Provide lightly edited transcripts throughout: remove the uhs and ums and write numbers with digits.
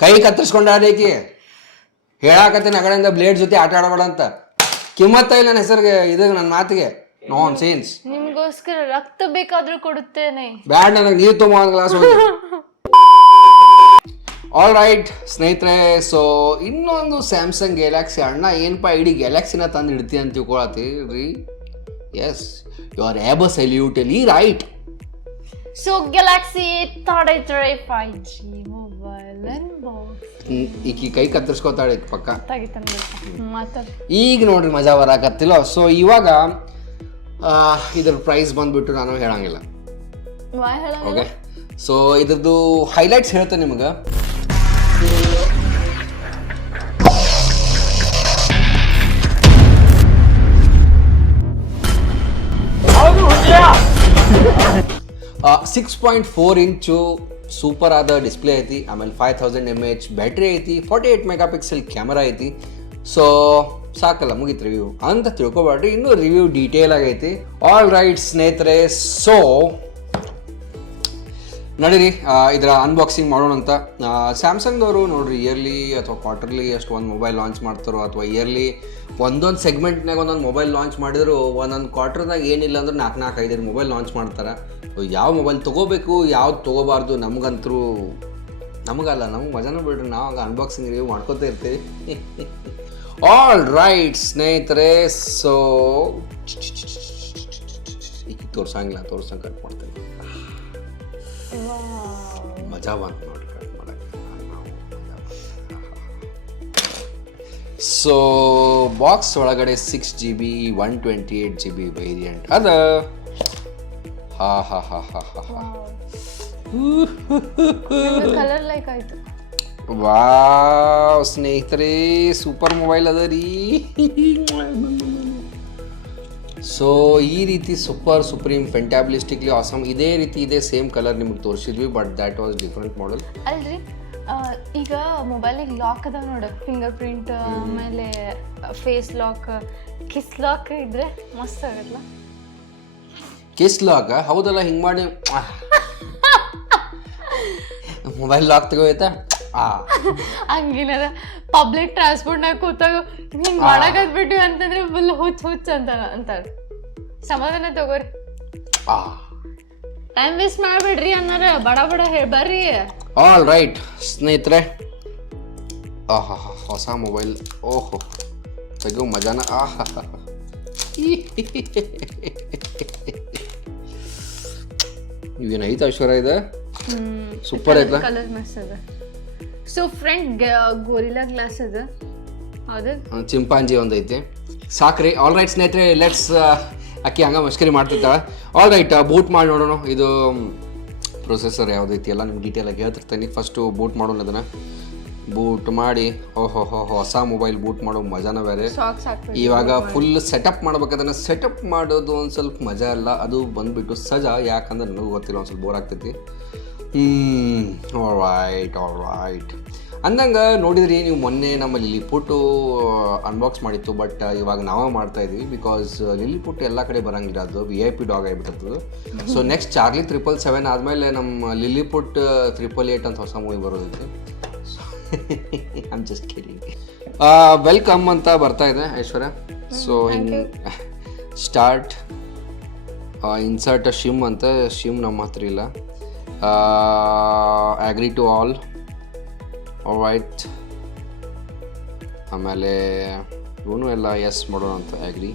ಕೈ ಕತ್ತರಿಸ್ಕೊಂಡಾಡೇಕಿ ಹೇಳಾಕತ್ತೀನಿ ಆ ಕಡೆಯಿಂದ ಬ್ಲೇಡ್ ಜೊತೆ ಆಟ ಆಡಬೇಡ ಅಂತ. ಕಿಮ್ಮತ್ತ ಇಲ್ಲ ನನ್ನ ಹೆಸರಿಗೆ, ಇದು ನನ್ನ ಮಾತಿಗೆ ನಾನ್ ಸೆನ್ಸ್. ನಿಮ್ಗೋಸ್ಕರ ರಕ್ತ ಬೇಕಾದ್ರೂ ಕೊಡುತ್ತೇನೆ. ಬ್ಯಾಡ್, ನನಗೆ ನೀರು ತುಂಬ ಒಂದು ಗ್ಲಾಸ್. ಆಲ್ ರೈಟ್ ಸ್ನೇಹಿತರೆ, ಸೊ ಇನ್ನೊಂದು ಸ್ಯಾಮ್ಸಂಗ್ ಗ್ಯಾಲಕ್ಸಿ. ಅಣ್ಣ ಏನಪ್ಪ ಇಡೀ ಗ್ಯಾಲಕ್ಸಿನ ತಂದು ಇಡ್ತೀನಿ ಅಂತ ತಿಳ್ಕೊಳತ್ತೀರಿ? Yes, you are absolutely right. So Galaxy A33 5G mobile and box. ಈಕಿ ಕೈ ಕತ್ತರಿಸ್ಕೊತಾಳೆ ಪಕ್ಕ. ಮಾತಾಡಿ ಈಗ ನೋಡ್ರಿ ಮಜಾ ಬರಾಕತ್ತಿಲ್ಲ. ಸೊ ಇವಾಗ ಇದ್ರ ಪ್ರೈಸ್ ಬಂದ್ಬಿಟ್ಟು ನಾನು ಹೇಳಂಗಿಲ್ಲ. ಓಕೆ, ಸೊ ಇದ್ರದ್ದು ಹೈಲೈಟ್ಸ್ ಹೇಳ್ತೇನೆ ನಿಮಗೆ. ಸಿಕ್ಸ್ 6.4 ಇಂಚು ಸೂಪರ್ ಆದ ಡಿಸ್ಪ್ಲೇ ಐತಿ. ಆಮೇಲೆ 5000 mAh ಬ್ಯಾಟ್ರಿ ಐತಿ. 48 ಮೆಗಾಪಿಕ್ಸೆಲ್ ಕ್ಯಾಮರಾ ಐತಿ. ಸೊ ಸಾಕಲ್ಲ, ಮುಗೀತು ರಿವ್ಯೂ ಅಂತ ತಿಳ್ಕೊಬೇಡ್ರಿ, ಇನ್ನೂ ರಿವ್ಯೂ ಡೀಟೇಲ್ ಆಗೈತಿ. ಆಲ್ ರೈಟ್ ಸ್ನೇಹಿತರೆ, ಸೊ ನಡೀರಿ ಇದರ ಅನ್ಬಾಕ್ಸಿಂಗ್ ಮಾಡೋಣ ಅಂತ. ಸ್ಯಾಮ್ಸಂಗ್ದವರು ನೋಡ್ರಿ ಇಯರ್ಲಿ ಅಥವಾ ಕ್ವಾರ್ಟರ್ಲಿ ಎಷ್ಟು ಒಂದು ಮೊಬೈಲ್ ಲಾಂಚ್ ಮಾಡ್ತಾರೋ, ಅಥವಾ ಇಯರ್ಲಿ ಒಂದೊಂದು ಸೆಗ್ಮೆಂಟ್ನಾಗ ಒಂದೊಂದು ಮೊಬೈಲ್ ಲಾಂಚ್ ಮಾಡಿದ್ರು ಒಂದೊಂದು ಕ್ವಾರ್ಟರ್ನಾಗ ಏನಿಲ್ಲ ಅಂದ್ರೆ 4-5 ಮೊಬೈಲ್ ಲಾಂಚ್ ಮಾಡ್ತಾರೆ. ಯಾವ ಮೊಬೈಲ್ ತೊಗೋಬೇಕು ಯಾವ್ದು ತೊಗೋಬಾರ್ದು ನಮಗಂತರೂ ನಮಗಲ್ಲ, ನಮ್ಗೆ ಮಜಾನ ಬಿಡ್ರಿ, ನಾವು ಹಂಗೆ ಅನ್ಬಾಕ್ಸಿಂಗ್ ರಿವ್ಯೂ ಮಾಡ್ಕೊತಾ ಇರ್ತೀವಿ. ಆಲ್ ರೈಟ್ ಸ್ನೇಹಿತರೆ, ಸೊ ಈಗ ತೋರ್ಸಂಗಿಲ್ಲ, ಕಟ್ ಮಾಡ್ತೇನೆ. ಮಜಾ ಬಂತು ನೋಡಿ ಕಟ್ ಮಾಡಕ್ಕೆ. ಸೊ ಬಾಕ್ಸ್ ಒಳಗಡೆ 6GB 128GB ವೇರಿಯಂಟ್ ಅದ. ಹಾ ಹಾ ಹಾ ಹಾ ಹಾ ಹಾ ಕಲರ್ ಲೈಕ್ ಆಯ್ತು. ವಾವ್ ಸ್ನೇಹಿತರೆ, ಸೂಪರ್ ಮೊಬೈಲ್ ಅದ ರೀ. ಸೊ ಈ ರೀತಿ ಸುಪ್ರೀಂ ಫೆಂಟಾಬ್ಲಿಸ್ಟಿಕ್ಲಿ ಆಸಮ್ ಇದೇ ರೀತಿ ಇದೆ, ಸೇಮ್ ಕಲರ್ ನಿಮ್ಗೆ ತೋರಿಸಿದ್ವಿ, but that was different model. ಅಲ್ರಿ, ಈಗ ಮೊಬೈಲಿಗೆ ಲಾಕ್ ಅದಾವ ನೋಡು, ಫಿಂಗರ್ ಪ್ರಿಂಟ್, ಆಮೇಲೆ ಫೇಸ್ ಲಾಕ್, ಕಿಸ್ ಲಾಕ್ ಇದ್ರೆ ಮಸ್ತ್ ಆಗಲ್ಲ. ಕಿಸ್ ಲಾಕ್ ಹೌದಲ್ಲ, ಹಿಂಗೆ ಮಾಡಿ ಮೊಬೈಲ್ ಲಾಕ್ ತಗೋಯ್ತಾ? ಹಂಗೇನಾರ ಪಬ್ಲಿಕ್ ಟ್ರಾನ್ಸ್ಪೋರ್ಟ್ನಾಗ ಕೂತಾಗ ಹಿಂಗೆ ಮಾಡಕತ್ಬಿಟ್ಟಿವಿ ಅಂತಂದ್ರೆ ಫುಲ್ ಹುಚ್ಚ ಅಂತಾರ. ಸಮಾಧಾನ ತಗೋರಿ, ಟೈಮ್ ವೇಸ್ಟ್ ಮಾಡ್ಬಿಡ್ರಿ ಅನ್ನಾರ. ಬಡ ಬರ್ರಿ. ಆಲ್ ರೈಟ್ ಸ್ನೇಹಿತರೆ, ಹೊಸ ಮೊಬೈಲ್. ಓಹೋ ತೆಗೋ ಮಜಾನ. ಇವೇನೈತೆ ಐಶ್ವರ್ಯ, ಇದೆ ಸೂಪರ್ ಐತಲ್ಲ, ಕಲರ್ ಮಸ್ತ್ ಅದ. ಸೊ ಫ್ರೆಂಡ್ ಗೋರಿಲ್ಲಾ ಗ್ಲಾಸ್ ಅದ, ಹೌದು, ಚಿಂಪಾಂಜಿ ಒಂದೈತಿ. ಸಾಕ್ರಿ. ಆಲ್ ರೈಟ್ ಸ್ನೇಹಿತರೆ, ಲೆಟ್ಸ್ ಅಕ್ಕಿ ಹಂಗ ಮಸ್ಕರಿ ಮಾಡ್ತಿರ್ತಾಳೆ. ಆಲ್ ರೈಟ್, ಬೂಟ್ ಮಾಡಿ ನೋಡೋಣ. ಇದು ಪ್ರೊಸೆಸರ್ ಯಾವುದೈತಿ ಎಲ್ಲ ನಿಮ್ಗೆ ಡೀಟೇಲಾಗಿ ಹೇಳ್ತಿರ್ತೀನಿ. ಫಸ್ಟು ಬೂಟ್ ಮಾಡೋಣ. ಅದನ್ನು ಬೂಟ್ ಮಾಡಿ, ಓಹೋ ಹೊಸ ಮೊಬೈಲ್ ಬೂಟ್ ಮಾಡೋ ಮಜಾನ ಬೇರೆ. ಇವಾಗ ಫುಲ್ ಸೆಟಪ್ ಮಾಡ್ಬೇಕಾದ್ರೆ ಸೆಟಪ್ ಮಾಡೋದು ಒಂದು ಸ್ವಲ್ಪ ಮಜಾ ಇಲ್ಲ, ಅದು ಬಂದುಬಿಟ್ಟು ಸಜಾ. ಯಾಕಂದ್ರೆ ನನಗೂ ಗೊತ್ತಿಲ್ಲ, ಒಂದು ಸ್ವಲ್ಪ ಬೋರ್ ಆಗ್ತೈತಿ. ಆಲ್ ರೈಟ್ ಅಂದಂಗೆ ನೋಡಿದ್ರಿ ನೀವು ಮೊನ್ನೆ ನಮ್ಮ ಲಿಲಿಪುಟ್ಟು ಅನ್ಬಾಕ್ಸ್ ಮಾಡಿತ್ತು, ಬಟ್ ಇವಾಗ ನಾವೇ ಮಾಡ್ತಾ ಇದೀವಿ. ಬಿಕಾಸ್ ಲಿಲಿಪುಟ್ಟು ಎಲ್ಲ ಕಡೆ ಬರಂಗಿಲ್ಲ, ಅದು VIP ಡಾಗ್ ಆಗಿಬಿಟ್ಟಿರ್ತದೆ. ಸೊ ನೆಕ್ಸ್ಟ್ ಚಾರ್ಲಿ 777 ಆದಮೇಲೆ ನಮ್ಮ ಲಿಲಿಪುಟ್ 888 ಅಂತ ಹೊಸ ಮೂವಿ ಬರೋದೈತಿ. I'm just kidding. ವೆಲ್ಕಮ್ ಅಂತ ಬರ್ತಾ ಇದೆ ಐಶ್ವರ್ಯ. ಸೊ ಹಿಂಗೆ ಸ್ಟಾರ್ಟ್ ಇನ್ಸರ್ಟ್ ಶಿಮ್ ಅಂತ. ಶಿಮ್ ನಮ್ಮ ಹತ್ರ ಇಲ್ಲ. Agree to all right. ಆಮೇಲೆ ಇವನು ಎಲ್ಲ ಎಸ್ ಮಾಡೋಣ ಅಂತ ಅಗ್ರಿ.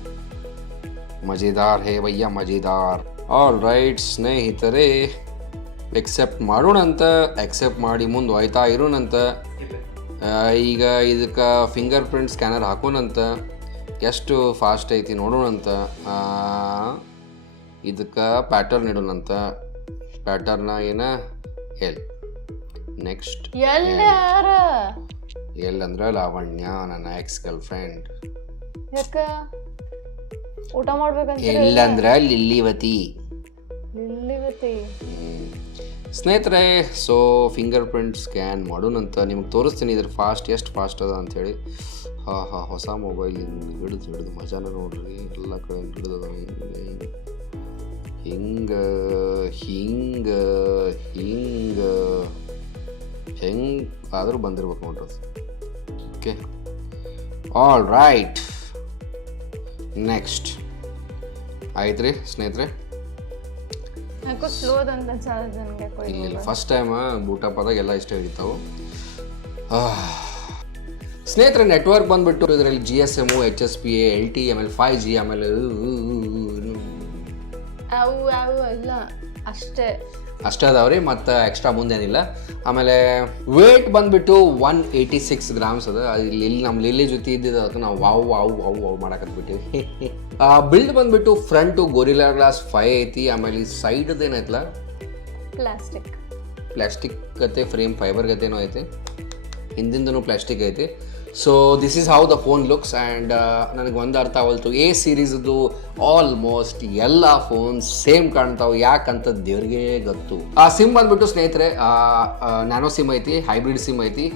ಮಜೇದಾರ್ ಹೇ ಭಯ್ಯ ಮಜೇದಾರ್. ಆಲ್ ರೈಟ್ ಸ್ನೇಹಿತರೆ, ಎಕ್ಸೆಪ್ಟ್ ಮಾಡೋಣ ಅಂತ. ಎಕ್ಸೆಪ್ಟ್ ಮಾಡಿ ಮುಂದೆ ಹೋಯ್ತಾ ಇರೋಣಂತ. ಈಗ ಇದಕ್ಕೆ ಫಿಂಗರ್ ಪ್ರಿಂಟ್ ಸ್ಕ್ಯಾನರ್ ಹಾಕೋಣಂತ. ಎಷ್ಟು ಫಾಸ್ಟ್ ಐತಿ ನೋಡೋಣಂತ. ಇದಕ್ಕೆ ಪ್ಯಾಟರ್ನ್ ಇಡೋಣಂತ. ಪ್ಯಾಟರ್ನ ಏನ ಎಲ್. ನೆಕ್ಸ್ಟ್ ಎಲ್ ಅಂದ್ರೆ ಲಾವಣ್ಯ, ನನ್ನ ಎಕ್ಸ್ ಗರ್ಲ್ ಫ್ರೆಂಡ್. ಊಟ ಮಾಡ್ಬೇಕಂತ. ಎಲ್ ಅಂದ್ರೆ ಲಿಲ್ಲಿವತಿ. ಸ್ನೇಹಿತರೆ, ಸೊ ಫಿಂಗರ್ ಪ್ರಿಂಟ್ ಸ್ಕ್ಯಾನ್ ಮಾಡೋಣಂತ. ನಿಮ್ಗೆ ತೋರಿಸ್ತೀನಿ ಇದ್ರ ಎಷ್ಟು ಫಾಸ್ಟ್ ಅದ ಅಂಥೇಳಿ. ಹೊಸ ಮೊಬೈಲ್ ಹಿಡಿದು ಮಜಾನ ನೋಡ್ರಿ. ಎಲ್ಲ ಕಡೆ ಹಿಡಿದದ ಹಿಂಗೆ ಹೆಂಗೆ ಆದರೂ ಬಂದಿರ್ಬೇಕು ನೋಡ್ರಿ ಅದು. ಓಕೆ, ಆಲ್ ರೈಟ್, ನೆಕ್ಸ್ಟ್ ಆಯ್ತು ರೀ ಸ್ನೇಹಿತರೆ. ಯಾಕೋ ಸ್ಲೋದಂತ ಚಾರ್ಜ್ ನನಗೆ ಇಲ್ಲ ಫಸ್ಟ್ ಟೈಮ್ ಬೂಟಪ್ ಆದಾಗ ಎಲ್ಲ ಇಷ್ಟ ಹಿಡಿತಾವೆ. ಸ್ನೇಹಿತರೆ ನೆಟ್ವರ್ಕ್ ಬಂದುಬಿಟ್ಟು ಇದರಲ್ಲಿ GSM, HSPA, LTE, ಆಮೇಲೆ 5G, ಆಮೇಲೆ ಅವು ಅಲ್ಲ ಅಷ್ಟೇ ಅದಾವ್ರಿ, ಮತ್ತು ಎಕ್ಸ್ಟ್ರಾ ಮುಂದೇನಿಲ್ಲ. ಆಮೇಲೆ ವೇಟ್ ಬಂದುಬಿಟ್ಟು 186 ಗ್ರಾಮ್ಸ್ ಅದ. ಇಲ್ಲಿ ನಮ್ಮ ಲಿಲ್ಲಿ ಜೊತೆ ಇದ್ದಿದ್ದು ಅದಕ್ಕೆ ನಾವು ವಾವ್ ಮಾಡಕತ್ಬಿಟ್ಟಿವಿ. ಬಿಲ್ಡ್ ಬಂದುಬಿಟ್ಟು ಫ್ರಂಟು ಗೊರಿಲ್ಲಾ ಗ್ಲಾಸ್ 5 ಐತಿ. ಆಮೇಲೆ ಈ ಸೈಡ್ದು ಏನೈತಲ್ಲ ಪ್ಲಾಸ್ಟಿಕ್ ಗತೆ, ಫ್ರೇಮ್ ಫೈಬರ್ ಗತೆನೂ ಐತಿ, ಹಿಂದಿಂದನೂ ಪ್ಲಾಸ್ಟಿಕ್ ಐತಿ. So this is how the phone looks. And ನನಗೆ ಒಂದು ಅರ್ಥ ಆಗೋಲ್ತು, ಎ ಸೀರೀಸ್ದು ಆಲ್ಮೋಸ್ಟ್ ಎಲ್ಲ ಫೋನ್ಸ್ ಸೇಮ್ ಕಾಣ್ತಾವೆ, ಯಾಕಂತ ದೇವ್ರಿಗೆ ಗೊತ್ತು. ಆ ಸಿಮ್ ಬಂದ್ಬಿಟ್ಟು ಸ್ನೇಹಿತರೆ ನ್ಯಾನೋ ಸಿಮ್ ಐತಿ, ಹೈಬ್ರಿಡ್ ಸಿಮ್ ಐತಿ.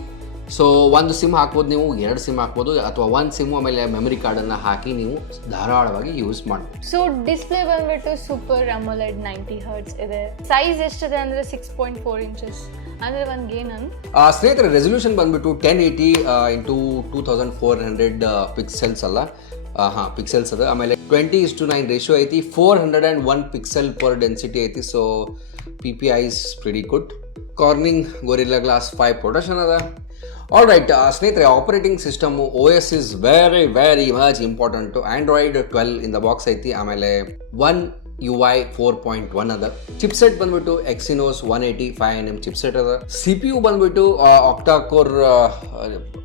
ಸೊ ಒಂದು ಸಿಮ್ ಹಾಕ್ಬೋದು ನೀವು, 2 ಸಿಮ್ ಹಾಕ್ಬೋದು, ಅಥವಾ 1 ಸಿಮ್ ಆಮೇಲೆ ಮೆಮರಿ ಕಾರ್ಡನ್ನು ಹಾಕಿ ನೀವು ಧಾರಾಳವಾಗಿ ಯೂಸ್ ಮಾಡ್ಬೋದು. ಸೊ ಡಿಸ್ಪ್ಲೇ ಬಂದ್ಬಿಟ್ಟು ಸೂಪರ್ AMOLED 90Hz ಇದೆ. ಸೈಜ್ ಎಷ್ಟಿದೆ ಅಂದರೆ 6.4 inches, ಅಂದರೆ ಒಂದು ಗೇನನ್. ಸ್ನೇಹಿತರೆ ರೆಸಲ್ಯೂಷನ್ ಬಂದ್ಬಿಟ್ಟು 1080 ಇಂಟು 2400 ಪಿಕ್ಸೆಲ್ಸ್ ಅಲ್ಲ, ಪಿಕ್ಸೆಲ್ಸ್ ಅದ. ಆಮೇಲೆ 20:9 ರೇಷಿಯೋ ಐತಿ, 401 ಪಿಕ್ಸೆಲ್ ಪರ್ ಡೆನ್ಸಿಟಿ ಐತಿ. So PPI is pretty good. Corning gorilla glass 5 protection ಅದ. ಆಲ್ ರೈಟ್ ಸ್ನೇಹಿತರೆ, operating system OS is very much important. Android 12 in the box ಐತಿ. ಆಮೇಲೆ One UI 4.1 ಅದ. ಚಿಪ್ಸೆಟ್ ಬಂದ್ಬಿಟ್ಟು Exynos 185nm ಚಿಪ್ಸೆಟ್ ಅದ. CPU ಬಂದ್ಬಿಟ್ಟು octa-core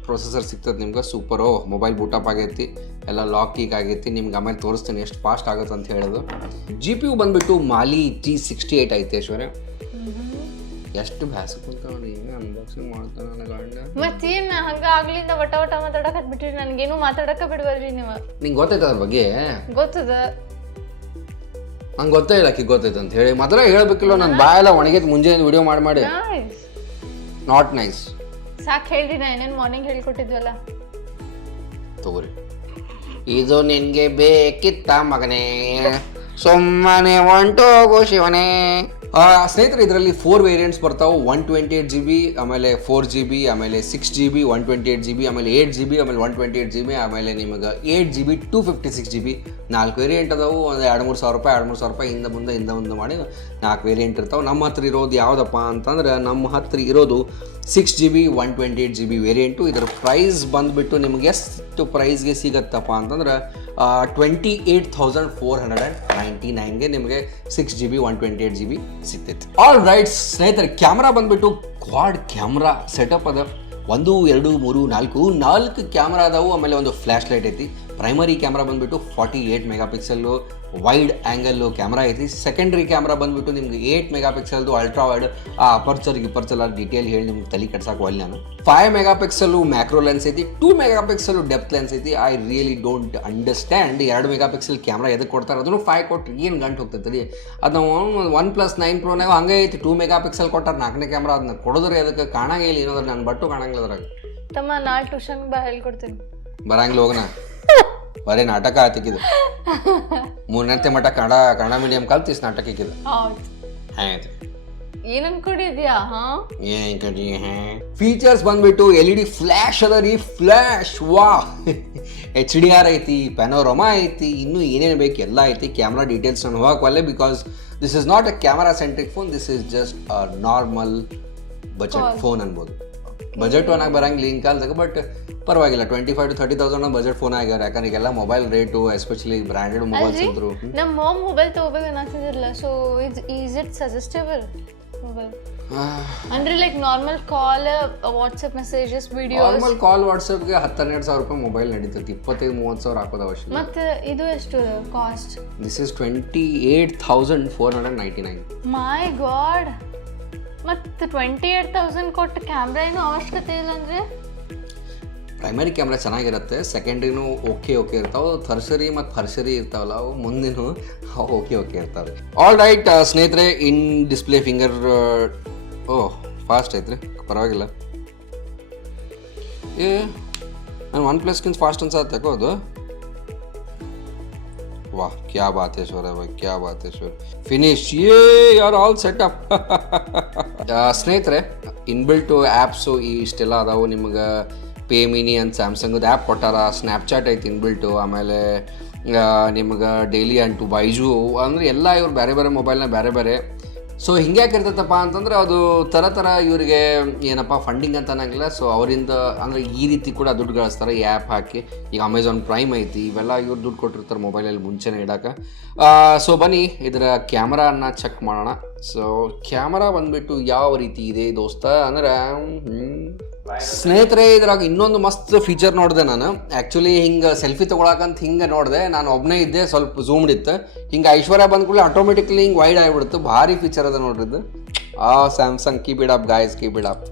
processor ಸಿಗ್ತದೆ ನಿಮ್ಗೆ. ಸೂಪರು, ಮೊಬೈಲ್ ಬೂಟಪ್ ಆಗೈತಿ, ಎಲ್ಲ ಲಾಕ್ ಕೀಕ್ ಆಗೈತಿ. ನಿಮ್ಗೆ ಆಮೇಲೆ ತೋರಿಸ್ತೀನಿ ಎಷ್ಟು ಫಾಸ್ಟ್ ಆಗುತ್ತೆ ಅಂತ ಹೇಳೋದು. GPU ಬಂದ್ಬಿಟ್ಟು ಮಾಲಿ G68 ಐತೆ ಐಶ್ವರ್ಯ. ಎಷ್ಟು ಬ್ಯಾಸ ಕುಂತಾವ, ನೀವೇ ಅನ್ಬಾಕ್ಸಿಂಗ್ ಮಾಡ್ತಾನೆ ನನ್ನ ಗಂಡ. ಮತ್ತೇನ್ ಹಂಗ ಆಗ್ಲಿಂದ ವಟ ಮಾತಾಡಕ್ ಹತ್ಬಿಟ್ರಿ, ನನ್ಗೇನು ಮಾತಾಡಕ ಬಿಡ್ಬಲ್ರಿ ನೀವು. ನಿಂಗೆ ಗೊತ್ತೈತೆ ಅದ್ರ ಬಗ್ಗೆ? ಗೊತ್ತದ, ನಂಗೆ ಗೊತ್ತೇ ಇಲ್ಲ ಆಕಿ ಗೊತ್ತೈತೆ ಅಂತ ಹೇಳಿ ಮೊದಲೇ ಹೇಳ್ಬೇಕಿಲ್ಲ. ನನ್ನ ಬಾಯೆಲ್ಲ ಒಣಗೈತೆ ಮುಂಜಾನೆ ವಿಡಿಯೋ ಮಾಡಿ. Not nice. ಸಾಕು ಹೇಳ್ರಿ, ನಾ ಏನೇನು ಮಾರ್ನಿಂಗ್ ಹೇಳ್ಕೊಟ್ಟಿದ್ವಲ್ಲ. ತಗೋರಿ, ಇದು ನಿನ್ಗೆ ಬೇಕಿತ್ತ ಮಗನೇ, ಸುಮ್ಮನೆ ಹೊಂಟೋಗು ಶಿವನೇ. ಸ್ನೇಹಿತರೆ ಇದರಲ್ಲಿ 4 ವೇರಿಯಂಟ್ಸ್ ಬರ್ತಾವೆ. 128GB, ಆಮೇಲೆ 4GB, ಆಮೇಲೆ 6GB, 128GB, ಆಮೇಲೆ 8GB, ಆಮೇಲೆ 128GB, ಆಮೇಲೆ ನಿಮಗೆ 8GB 256GB. 4 ವೇರಿಯಂಟ್ ಅದಾವು. ಒಂದು 2-3 ಸಾವಿರ ರೂಪಾಯಿ ಹಿಂದೆ ಮುಂದೆ ಮಾಡಿ 4 ವೇರಿಯಂಟ್ ಇರ್ತಾವೆ. ನಮ್ಮ ಹತ್ರ ಇರೋದು ಯಾವುದಪ್ಪ ಅಂತಂದ್ರೆ, ನಮ್ಮ ಹತ್ರ ಇರೋದು 6GB 128GB ವೇರಿಯಂಟು. ಇದರ ಪ್ರೈಸ್ ಬಂದುಬಿಟ್ಟು ನಿಮಗೆ ಎಷ್ಟು ಪ್ರೈಸ್ಗೆ ಸಿಗತ್ತಪ್ಪ ಅಂತಂದ್ರೆ 28,499ಗೆ ನಿಮಗೆ 6GB 128GB ಸಿಗ್ತೈತಿ. ಆಲ್ ರೈಟ್ ಸ್ನೇಹಿತರೆ, ಕ್ಯಾಮ್ರಾ ಬಂದುಬಿಟ್ಟು ಕ್ವಾಡ್ ಕ್ಯಾಮ್ರಾ ಸೆಟಪ್ ಅದ. 1, 2, 3, 4 ಕ್ಯಾಮ್ರಾ ಅದಾವು. ಆಮೇಲೆ ಒಂದು ಫ್ಲ್ಯಾಶ್ ಲೈಟ್ ಐತಿ. ಪ್ರೈಮರಿ ಕ್ಯಾಮ್ರಾ ಬಂದುಬಿಟ್ಟು 48 ಮೆಗಾಪಿಕ್ಸೆಲ್ಲು ವೈಡ್ ಆ್ಯಂಗಲ್ಲು ಕ್ಯಾಮ್ರಾ ಐತಿ. ಸೆಕೆಂಡ್ರಿ ಕ್ಯಾಮ್ರಾ ಬಂದುಬಿಟ್ಟು ನಿಮ್ಗೆ 8 ಮೆಗಾಪಿಕ್ಸೆಲ್ದು ಅಲ್ಟ್ರಾ ವೈಡ್. ಆ ಅಪರ್ಚರ್ ಡೀಟೇಲ್ ಹೇಳಿ ನಿಮ್ಗೆ ತಲೆ ಕೆಡ್ಸಕ್ಕೆ ಒಳ್ಳೆ ನಾನು. 5 ಮೆಗಾಪಿಕ್ಸೆಲ್ಲು ಮ್ಯಾಕ್ರೋ ಲೆನ್ಸ್ ಐತಿ. 2 ಮೆಗಾಪಿಕ್ಸೆಲ್ಲು ಡೆಪ್ತ್ ಲೆನ್ಸ್ ಐತಿ. I really don't understand 2 megapixel camera ಎದಕ್ಕೆ ಕೊಡ್ತಾರೆ, ಅದನ್ನು 5 ಕೊಟ್ಟು ಏನು ಗಂಟು ಹೋಗ್ತೈತೆ ರೀ. ಅದು ನಾವು OnePlus 9 Proನಾಗ ಹಂಗೆ ಐತಿ, 2 ಮೆಗಾಪಿಕ್ಸೆಲ್ ಕೊಟ್ಟಾರೆ 4ನೇ ಕ್ಯಾಮ್ರಾ. ಅದನ್ನ ಕೊಡೋದ್ರೆ ಅದಕ್ಕೆ ಕಾಣಂಗೇ ಇಲ್ಲ, ಏನೋದ್ರೆ ನನ್ನ ಬಟ್ಟು ಕಾಣಂಗಿಲ್ಲ ಅದ್ರಾಗ. ತಮ್ಮ ನಾಳೆ ಟ್ಯೂಷನ್ ಬಾ ಹೇಳ್ಕೊಡ್ತೀನಿ. ಬರಂಗಿಲ್ಲ ಹೋಗೋಣ, ಬರೀ ನಾಟಕ ಆತಿಕ್ಕಿದು. 3ನೇ ಮಟ್ಟ ಕನ್ನಡ ಮೀಡಿಯಂ ಕಲ್ತಿಸ್ ನಾಟಕ ಇಕ್ಕಿದು. ಆಯ್ತು, ಏನ್ ಅನ್ಕೊಂಡಿದ್ಯಾ? ಫೀಚರ್ಸ್ ಬಂದ್ಬಿಟ್ಟು LED ಫ್ಲ್ಯಾಶ್ ಅದ ರೀ, ಫ್ಲ್ಯಾಶ್. ವಾ HDR ಐತಿ, ಪ್ಯಾನೋರಮಾ ಐತಿ, ಇನ್ನೂ ಏನೇನು ಬೇಕು ಎಲ್ಲ ಐತಿ. ಕ್ಯಾಮ್ರಾ ಡೀಟೇಲ್ಸ್ ನಾನು ಹೋಗಕ್ವಲ್ಲೇ, because this is not a camera centric phone, this is just a normal budget phone ಅನ್ಬೋದು. ಬಜೆಟ್ ಫೋನ್ ಆಗಿ ಬರಂಗಿಲ್ಲ ಈಗಿನ ಕಾಲದಾಗ, ಬಟ್ ಪರವಾಗಿಲ್ಲ. 25,000 to 30,000 ಬಜೆಟ್ ಫೋನ್ ಆಗ್ಯಾರ. ಯಾಕಂದ್ರೆ ಈಗೆಲ್ಲ mobile rate, especially branded mobiles ಇದ್ರು. ನಮ್ಮ ಮಾಮ್ ಮೊಬೈಲ್ ತಗೋಬೇಕು ಅನ್ನತ್ತಿದಿರಲ್ಲ, so is it suggestable mobile? ಅಂದ್ರೆ like normal call, WhatsApp messages, videos. Normal call ವಾಟ್ಸ್ಆಪ್ಗೆ 10-12 ಸಾವಿರ ರೂಪಾಯಿ ಮೊಬೈಲ್ ನಡೀತೈತಿ. 25-30 ಸಾವಿರ ಹಾಕೋದು ಅವಶ್ಯ. ಮತ್ತೆ ಇದು ಎಷ್ಟು cost? This is 28,499. My god, ಮತ್ತೆ 28,000 ಕೊಟ್ಟು ಕ್ಯಾಮ್ರಾ ಏನು ಅವಶ್ಯಕತೆ ಇಲ್ಲ ಅಂದ್ರೆ? ಪ್ರೈಮರಿ ಕ್ಯಾಮ್ರಾ ಚೆನ್ನಾಗಿರುತ್ತೆ, ಸೆಕೆಂಡ್ರಿನೂ ಓಕೆ ಇರ್ತಾವೆ. ಥರ್ಸರಿ ಮತ್ತು ಫರ್ಸರಿ ಇರ್ತಾವಲ್ಲ, ಅವು ಮುಂದಿನೂ ಓಕೆ ಇರ್ತಾವೆ. ಆಲ್ ರೈಟ್ ಸ್ನೇಹಿತರೆ, ಇನ್ ಡಿಸ್ಪ್ಲೇ ಫಿಂಗರ್ ಫಾಸ್ಟ್ ಐತ್ರಿ, ಪರವಾಗಿಲ್ಲ. ನಾನು OnePlusಗಿಂತ ಫಾಸ್ಟ್ ಅನ್ಸತ್ತೆ ಅದು. ವಾಹ್, ಕ್ಯಾ ಬಾತ್ ಹೈ ಸರ್, ಕ್ಯಾ ಬಾತ್ ಹೈ ಸರ್. ಫಿನಿಶ್, ಯೇ ಆರ್ ಆಲ್ ಸೆಟಪ್. ಸ್ನೇಹಿತರೆ ಇನ್ಬಿಲ್ಟು ಆ್ಯಪ್ಸು ಇಷ್ಟೆಲ್ಲ ಅದಾವು. ನಿಮ್ಗೆ ಪೇ ಮಿನಿ ಅಂತ ಸ್ಯಾಮ್ಸಂಗದ ಆ್ಯಪ್ ಕೊಟ್ಟಾರ, ಸ್ನ್ಯಾಪ್ಚಾಟ್ ಐತಿ ಇನ್ಬಿಲ್ಟು, ಆಮೇಲೆ ನಿಮ್ಗೆ ಡೈಲಿ ಅಂಟು ಬೈಜು, ಅಂದರೆ ಎಲ್ಲ ಇವ್ರು ಬೇರೆ ಬೇರೆ ಮೊಬೈಲ್ನ ಬೇರೆ ಬೇರೆ. ಸೊ ಹಿಂಗ್ಯಾಕೆ ಇರ್ತೈತಪ್ಪ ಅಂತಂದ್ರೆ ಅದು ಥರ ಇವರಿಗೆ ಏನಪ್ಪ ಫಂಡಿಂಗ್ ಅಂತ ಅನ್ನಂಗಿಲ್ಲ. ಸೊ ಅವರಿಂದ ಅಂದರೆ ಈ ರೀತಿ ಕೂಡ ದುಡ್ಡು ಗಳಿಸ್ತಾರೆ ಈ ಆ್ಯಪ್ ಹಾಕಿ. ಈಗ ಅಮೆಝಾನ್ ಪ್ರೈಮ್ ಐತಿ, ಇವೆಲ್ಲ ಇವ್ರು ದುಡ್ಡು ಕೊಟ್ಟಿರ್ತಾರೆ ಮೊಬೈಲಲ್ಲಿ ಮುಂಚೆನೇ ಇಡೋಕೆ. ಸೊ ಬನ್ನಿ ಇದರ ಕ್ಯಾಮ್ರಾನ ಚೆಕ್ ಮಾಡೋಣ. ಸೊ ಕ್ಯಾಮ್ರಾ ಬಂದುಬಿಟ್ಟು ಯಾವ ರೀತಿ ಇದೆ ದೋಸ್ತ ಅಂದ್ರೆ ಸ್ನೇಹಿತರೆ, ಇದ್ರಾಗ ಇನ್ನೊಂದು ಮಸ್ತ್ ಫೀಚರ್ ನೋಡಿದೆ ನಾನು. ಆ್ಯಕ್ಚುಲಿ ಹಿಂಗೆ ಸೆಲ್ಫಿ ತೊಗೊಳಕಂತ ಹಿಂಗೆ ನೋಡಿದೆ, ನಾನು ಒಬ್ಬನೇ ಇದ್ದೆ, ಸ್ವಲ್ಪ ಝೂಮ್ಡ್ ಇತ್ತು. ಹಿಂಗೆ ಐಶ್ವರ್ಯ ಬಂದ ಕೂಡಲೇ ಆಟೋಮೆಟಿಕ್ಲಿ ಹಿಂಗೆ ವೈಡ್ ಆಗಿಬಿಡ್ತು. ಭಾರಿ ಫೀಚರ್ ಅದ ನೋಡ್ರಿದ್ದು. Samsung keep it up guys, keep it up.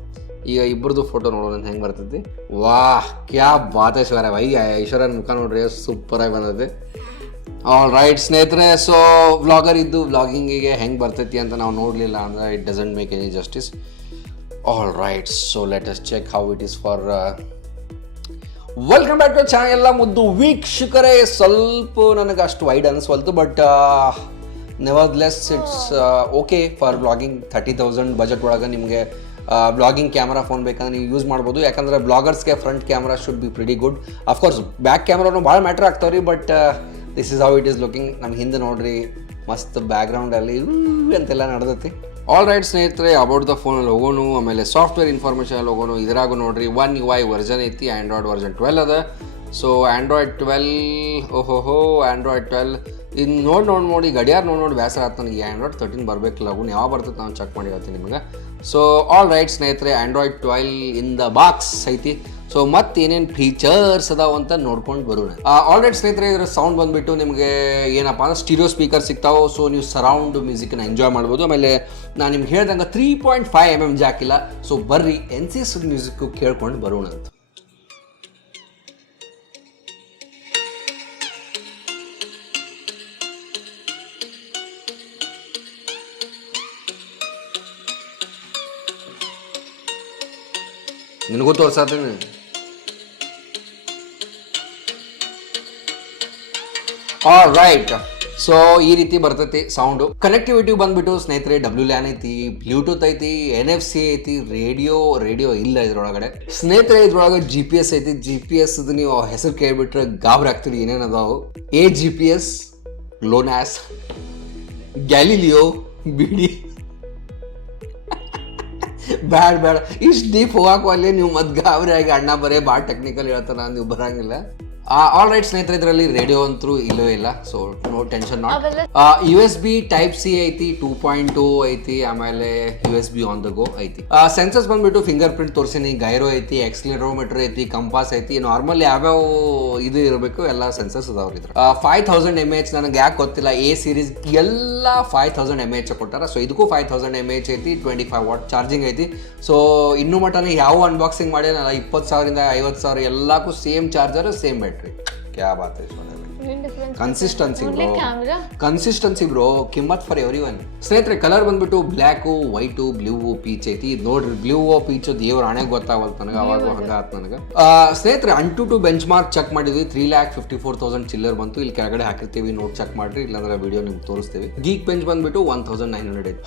ಈಗ ಇಬ್ಬರದು ಫೋಟೋ ನೋಡೋಣ ಹೆಂಗೆ ಬರ್ತೈತಿ. ವಾಹ್ ಕ್ಯಾ ಬಾತ್ ಐಶ್ವರ್ಯ ವೈ, ಐಶ್ವರ್ಯನ ಮುಖ ನೋಡ್ರಿ ಸೂಪರಾಗಿ ಬಂದೈತಿ. ಆಲ್ ರೈಟ್ ಸ್ನೇಹಿತರೆ, ಸೊ ವ್ಲಾಗರ್ ಇದ್ದು ವ್ಲಾಗಿಂಗಿಗೆ ಹೆಂಗೆ ಬರ್ತೈತಿ ಅಂತ ನಾವು ನೋಡಲಿಲ್ಲ ಅಂದರೆ it doesn't make any justice. All right, so let us check how it is for welcome back to channel. ಎಲ್ಲ ಮುದ್ದು ವೀಕ್ಷಕರೇ, ಸ್ವಲ್ಪ ನನಗೆ ಅಷ್ಟು ವೈಡ್ ಅನಿಸ್ವಲ್ತು, but nevertheless it's okay for blogging. 30,000 budget ಒಳಗೆ ನಿಮಗೆ ಬ್ಲಾಗಿಂಗ್ ಕ್ಯಾಮ್ರಾ ಫೋನ್ ಬೇಕಂದ್ರೆ ನೀವು ಯೂಸ್ ಮಾಡ್ಬೋದು. ಯಾಕಂದರೆ ಬ್ಲಾಗರ್ಸ್ಗೆ front camera should be pretty good. Of course back ಕ್ಯಾಮ್ರಾನು ಭಾಳ ಮ್ಯಾಟ್ರ್ ಆಗ್ತಾವೆ ರೀ, but this is how it is looking. ನಮ್ಮ ಹಿಂದೆ ನೋಡ್ರಿ ಮಸ್ತ್ ಬ್ಯಾಕ್ಗ್ರೌಂಡಲ್ಲಿ ಅಂತೆಲ್ಲ ನಡೆದೈತಿ. ಆಲ್ ರೈಟ್ ಸ್ನೇಹಿತರೆ, ಅಬೌಟ್ ದ ಫೋನಲ್ಲಿ ಹೋಗೋಣ, ಆಮೇಲೆ ಸಾಫ್ಟ್ವೇರ್ ಇನ್ಫಾರ್ಮೇಷನಲ್ಲಿ ಹೋಗೋಣ. ಇದ್ರಾಗೂ ನೋಡ್ರಿ 1 UI ವರ್ಜನ್ ಐತಿ, ಆ್ಯಂಡ್ರಾಯ್ಡ್ ವರ್ಜನ್ 12 ಅದ. ಸೊ ಆ್ಯಂಡ್ರಾಯ್ಡ್ 12 ಆ್ಯಂಡ್ರಾಯ್ಡ್ 12 ಇನ್ನು ನೋಡಿ ಗಡಿಯಾರ ನೋಡಿ ಬೇಸರ ಆಯ್ತು ನನಗೆ. ಆ್ಯಂಡ್ರಾಯ್ಡ್ 13 ಬರಬೇಕು ಲಗೂನ್, ಯಾವಾಗ ಬರ್ತದೆ ನಾನು ಚೆಕ್ ಮಾಡಿ ಹೇಳ್ತೀನಿ ನಿಮಗೆ. ಸೊ ಆಲ್ ರೈಟ್ ಸ್ನೇಹಿತರೆ, ಆ್ಯಂಡ್ರಾಯ್ಡ್ 12 ಇನ್ ದ ಬಾಕ್ಸ್ ಐತಿ. ಸೊ ಮತ್ತೆ ಏನೇನು ಫೀಚರ್ಸ್ ಅದಾವ ಅಂತ ನೋಡ್ಕೊಂಡು ಬರೋಣ. ಆಲ್ ರೈಟ್ ಸ್ನೇಹಿತರೆ, ಇದರ ಸೌಂಡ್ ಬಂದುಬಿಟ್ಟು ನಿಮಗೆ ಏನಪ್ಪ ಅಂದ್ರೆ ಸ್ಟೀರಿಯೋ ಸ್ಪೀಕರ್ ಸಿಗ್ತಾವೆ. ಸೊ ನೀವು ಸರೌಂಡ್ ಮ್ಯೂಸಿಕ್ನ ಎಂಜಾಯ್ ಮಾಡ್ಬೋದು. ಆಮೇಲೆ ನಾನು ನಿಮ್ಗೆ ಹೇಳ್ದಂಗೆ 3.5 mm ಜಾಕ್ ಇಲ್ಲ. ಸೊ ಬರ್ರಿ NCS ಮ್ಯೂಸಿಕ್ಕು ಕೇಳ್ಕೊಂಡು ಬರೋಣ ಅಂತ. ನಿನಗೂ ತೋರ್ಸಾತೀನಿ. ಆಲ್ ರೈಟ್, ಸೊ ಈ ರೀತಿ ಬರ್ತೈತಿ ಸೌಂಡು. ಕನೆಕ್ಟಿವಿಟಿ ಬಂದ್ಬಿಟ್ಟು ಸ್ನೇಹಿತರೆ WLAN ಐತಿ, ಬ್ಲೂಟೂತ್ ಐತಿ, NFC ಐತಿ, ರೇಡಿಯೋ ಇಲ್ಲ ಇದ್ರೊಳಗಡೆ. ಸ್ನೇಹಿತರೆ ಇದ್ರೊಳಗೆ GPS ಐತಿ. GPS ನೀವು ಹೆಸರು ಕೇಳ್ಬಿಟ್ರೆ ಗಾಬರಿ ಆಗ್ತೀರಿ ಏನೇನು ಅದಾವು. GPS, ಲೋನಾಸ್, ಗ್ಯಾಲಿಲಿಯೋ, ಬಿಡಿ ಬೇಡ ಇಷ್ಟು ಡೀಪ್ ಹೋಗಾಕಲ್ಲಿ ನೀವು ಮತ್ತೆ ಗಾಬರಿ ಆಗಿ ಅಣ್ಣ ಬರೇ ಭಾಳ ಟೆಕ್ನಿಕಲ್ ಹೇಳ್ತಾರ, ನೀವು ಬರಂಗಿಲ್ಲ. ಆಲ್ ರೈಟ್ ಸ್ನೇಹಿತರೆ, ಇದರಲ್ಲಿ ರೇಡಿಯೋ ಅಂತೂ ಇಲ್ಲವೇ ಇಲ್ಲ. So no tension not. USB Type-C ಐತಿ, 2.2 ಐತಿ, ಆಮೇಲೆ USB ಆನ್ ದ ಗೋ ಐತಿ. ಸೆನ್ಸರ್ಸ್ ಬಂದ್ಬಿಟ್ಟು ಫಿಂಗರ್ ಪ್ರಿಂಟ್ ತೋರಿಸಿನಿ, ಗೈರೋ ಐತಿ, ಎಕ್ಸ್ಲೆರೋಮೀಟರ್ ಐತಿ, ಕಂಪಾಸ್ ಐತಿ. ನಾರ್ಮಲ್ ಯಾವ್ಯಾವ ಇದು ಇರಬೇಕು ಎಲ್ಲ ಸೆನ್ಸರ್ಸ್ ಅದಾವ್ರಿ ಇದ್ರ. 5000 mAh ನನಗೆ ಯಾಕೆ ಗೊತ್ತಿಲ್ಲ. A ಸೀರೀಸ್ ಎಲ್ಲ 5000 mAh ಕೊಟ್ಟಾರ. ಸೊ ಇದಕ್ಕೂ 5000 mAh ಐತಿ, 25 ವಾಟ್ ಚಾರ್ಜಿಂಗ್ ಐತಿ. ಸೊ ಇನ್ನೂ ಮಟನೇ ಯಾವ ಅನ್ಬಾಕ್ಸಿಂಗ್ ಮಾಡಿ 20,000 50,000 ಎಲ್ಲಕ್ಕೂ ಸೇಮ್ ಚಾರ್ಜರ್, ಸೇಮ್ ಬ್ಯಾಟ್ರಿ. क्या बात है ಕನ್ಸಿಸ್ಟೆನ್ಸಿ ಬ್ರೋ, ಕಿಮ್ಮತ್ ಫಾರ್ ಎವ್ರಿವನ್. ಸ್ನೇಹಿತರೆ ಕಲರ್ ಬಂದ್ಬಿಟ್ಟು ಬ್ಲ್ಯಾಕು, ವೈಟು, ಬ್ಲೂ, ಪೀಚ್ ಐತಿ. ಇದು ನೋಡ್ರಿ ಬ್ಲೂ ಪೀಚು ದೇವ್ರ ಹಣೆಗೆ ಗೊತ್ತಾಗಲ್ತ ನನಗೆ, ಅವಾಗ ಹಂಗ ಆತ್ ನನಗೆ. ಸ್ನೇಹಿತರೆ ಅಂಟು ಬೆಂಚ್ ಮಾರ್ಕ್ ಚೆಕ್ ಮಾಡಿದ್ವಿ, 3,54,000 ಚಿಲ್ಲರ್ ಬಂತು. ಇಲ್ಲಿ ಕೆಳಗಡೆ ಹಾಕಿರ್ತೀವಿ, ನೋಟ್ ಚೆಕ್ ಮಾಡ್ರಿ, ಇಲ್ಲಾಂದ್ರೆ ವಿಡಿಯೋ ನಿಮ್ಗೆ ತೋರಿಸ್ತೀವಿ. ಗೀಕ್ ಬೆಂಚ್ ಬಂದ್ಬಿಟ್ಟು 1,900 ಐತಿ.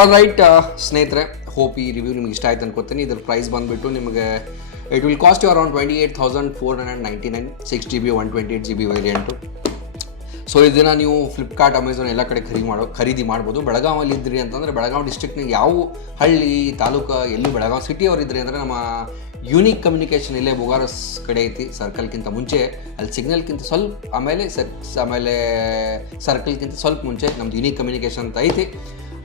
ಆಲ್ ರೈಟ್ ಸ್ನೇಹಿತರೆ, ಹೋಪ್ ಈ ರಿವ್ಯೂ ನಿಮ್ಗೆ ಇಷ್ಟ ಆಯ್ತು ಅನ್ಕೋತೀನಿ. ಇದ್ರ ಪ್ರೈಸ್ ಬಂದ್ಬಿಟ್ಟು ನಿಮಗೆ it will cost you around 28,499, 6GB 128GB variant. So ಇದನ್ನು ನೀವು ಫ್ಲಿಪ್ಕಾರ್ಟ್, ಅಮೆಝಾನ್ ಎಲ್ಲ ಕಡೆ ಖರೀದಿ ಮಾಡ್ಬೋದು. ಬೆಳಗಾವಲ್ಲಿ ಇದ್ರಿ ಅಂತಂದರೆ ಬೆಳಗಾವಿ ಡಿಸ್ಟ್ರಿಕ್ನಾಗ ಯಾವ ಹಳ್ಳಿ ತಾಲೂಕು ಎಲ್ಲೂ ಬೆಳಗಾವಿ ಸಿಟಿ ಅವ್ರು ಇದ್ರಿ ಅಂದರೆ ನಮ್ಮ ಯೂನಿಕ್ ಕಮ್ಯುನಿಕೇಷನ್ ಇಲ್ಲೇ ಬುಗಾರಸ್ ಕಡೆ ಐತಿ. ಸರ್ಕಲ್ಗಿಂತ ಮುಂಚೆ ಅಲ್ಲಿ ಸಿಗ್ನಲ್ಗಿಂತ ಸ್ವಲ್ಪ ಆಮೇಲೆ ಸರ್ಕಲ್ಗಿಂತ ಸ್ವಲ್ಪ ಮುಂಚೆ ನಮ್ದು ಯೂನಿಕ್ ಕಮ್ಯುನಿಕೇಷನ್ ಅಂತ ಐತಿ.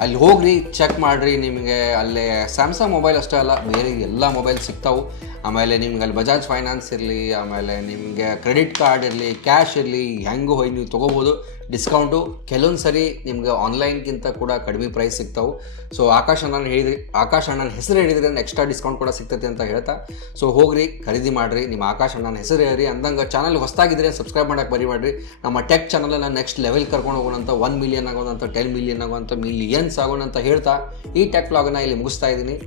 ಅಲ್ಲಿ ಹೋಗ್ರಿ, ಚೆಕ್ ಮಾಡಿರಿ. ನಿಮಗೆ ಅಲ್ಲೇ ಸ್ಯಾಮ್ಸಂಗ್ ಮೊಬೈಲ್ ಅಷ್ಟೇ ಅಲ್ಲ, ಬೇರೆ ಎಲ್ಲ ಮೊಬೈಲ್ ಸಿಗ್ತಾವೆ. ಆಮೇಲೆ ನಿಮ್ಗೆ ಅಲ್ಲಿ ಬಜಾಜ್ ಫೈನಾನ್ಸ್ ಇರಲಿ, ಆಮೇಲೆ ನಿಮಗೆ ಕ್ರೆಡಿಟ್ ಕಾರ್ಡ್ ಇರಲಿ, ಕ್ಯಾಶ್ ಇರಲಿ, ಹೆಂಗೂ ಹೋಗಿ ನೀವು ತೊಗೋಬೋದು. ಡಿಸ್ಕೌಂಟು ಕೆಲವೊಂದು ಸರಿ ನಿಮ್ಗೆ ಆನ್ಲೈನ್ಗಿಂತ ಕೂಡ ಕಡಿಮೆ ಪ್ರೈಸ್ ಸಿಗ್ತಾವೆ. ಸೊ ಆಕಾಶ್ ಅಣ್ಣನ ಹೆಸರು ಹೇಳಿದ್ರೆ ಎಕ್ಸ್ಟ್ರಾ ಡಿಸ್ಕೌಂಟ್ ಕೂಡ ಸಿಗ್ತೈತೆ ಅಂತ ಹೇಳ್ತಾ, ಸೊ ಹೋಗ್ರಿ ಖರೀದಿ ಮಾಡಿರಿ. ನಿಮ್ಮ ಆಕಾಶ್ ಅಣ್ಣನ ಹೆಸರು ಹೇಳ್ರಿ. ಅಂದಂಗೆ ಚಾನಲ್ ಹೊಸದಾಗಿದ್ರೆ ಸಬ್ಸ್ಕ್ರೈಬ್ ಮಾಡೋಕ್ಕೆ ಬರಿಬೇಡ್ರಿ. ನಮ್ಮ ಟೆಕ್ ಚಾನಲನ್ನು ನೆಕ್ಸ್ಟ್ ಲೆವೆಲ್ ಕರ್ಕೊಂಡು ಹೋಗೋಣಂತ, 1 ಮಿಲಿಯನ್ ಆಗೋಣಂತ, 10 ಮಿಲಿಯನ್ ಆಗೋಂಥ, ಮಿಲಿಯನ್ಸ್ ಆಗೋಣ ಅಂತ ಹೇಳ್ತಾ ಈ ಟೆಕ್ ವ್ಲಾಗನ್ನು ಇಲ್ಲಿ ಮುಗಿಸ್ತಾ ಇದ್ದೀನಿ.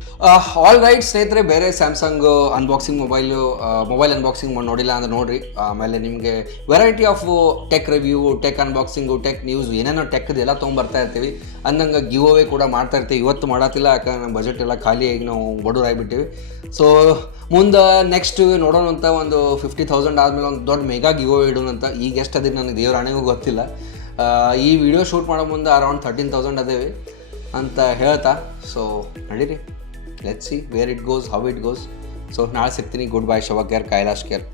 ಆಲ್ ರೈಟ್ ಸ್ನೇಹಿತರೆ, ಬೇರೆ ಸ್ಯಾಮ್ಸಂಗ್ ಅನ್ಬಾಕ್ಸಿಂಗ್ ಮೊಬೈಲ್ ಅನ್ಬಾಕ್ಸಿಂಗ್ ನೋಡಿಲ್ಲ ಅಂದ್ರೆ ನೋಡಿರಿ. ಆಮೇಲೆ ನಿಮಗೆ variety of tech review, tech unboxing unboxing tech news ಏನೇನೋ ಟೆಕ್ದು ಎಲ್ಲ ತೊಗೊಂಬರ್ತಾ ಇರ್ತೀವಿ. ಅಂದಂಗೆ ಗಿವ್ ಅವೇ ಕೂಡ ಮಾಡ್ತಾ ಇರ್ತೀವಿ. ಇವತ್ತು ಮಾಡತ್ತಿಲ್ಲ ಯಾಕಂದ್ರೆ ನಮ್ಮ ಬಜೆಟ್ ಎಲ್ಲ ಖಾಲಿಯಾಗಿ ನಾವು ಬಡವರಾಗಿಬಿಟ್ಟಿವಿ. ಸೊ ಮುಂದೆ ನೆಕ್ಸ್ಟ್ ನೋಡೋಣ ಅಂತ ಒಂದು 50,000 ಆದಮೇಲೆ ಒಂದು ದೊಡ್ಡ ಮೆಗಾ ಗಿವ್ ಅವೇ ಇಡೋಣಂತ. ಈಗ ಎಷ್ಟು ಅದಿದ್ದು ನನಗೆ ದೇವ್ರ ಹಣೆಗೂ ಗೊತ್ತಿಲ್ಲ. ಈ ವಿಡಿಯೋ ಶೂಟ್ ಮಾಡೋ ಮುಂದೆ ಅರೌಂಡ್ 13,000 ಅದೇವಿ ಅಂತ ಹೇಳ್ತಾ, ಸೊ ನಡೀರಿ, let's see where it goes, how it goes. So ನಾಳೆ ಸಿಗ್ತೀನಿ. Good bye. ಶವಕೇರ್, ಕೈಲಾಶ್ ಕೇರ್.